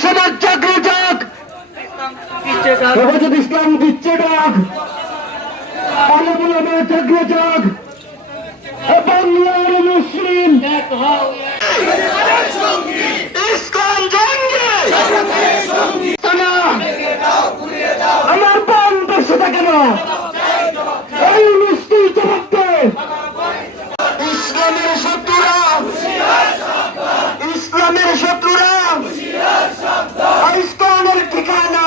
সমাজ জাগরে যাক, হেফাজত ইসলাম দিচ্ছে ডাক, আলেম ওলামা জাগরে যাক, বাংলার মুসলিম ইসলাম জঙ্গে আমার পান বসে থাকে না, এই মুসলিম জবাবকে ইসলামের শত্রুরা, ইসলামের শত্রুরা ইসলামের ঠিকানা,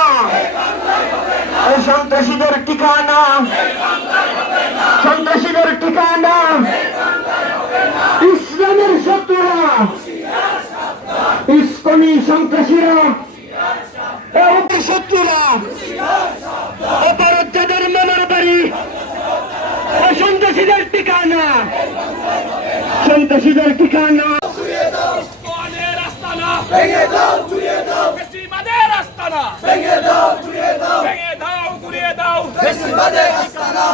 এই সন্ত্রাসীদের ঠিকানা, সন্ত্রাসীদের ঠিকানা ইসলামের শত্রুরা, ইসকনি সন্ত্রাসীরা, শত্রুরা, অপরাধ যাদের মামার বাড়ি, সন্ত্রাসীদের ঠিকানা, সন্ত্রাসীদের ঠিকানা ভেঙে দাও ঘুরিয়ে দাও বেশিবাদের আস্তানা, ভেঙে দাও ঘুরিয়ে দাও, ভেঙে দাও ঘুরিয়ে দাও বেশিবাদের আস্তানা।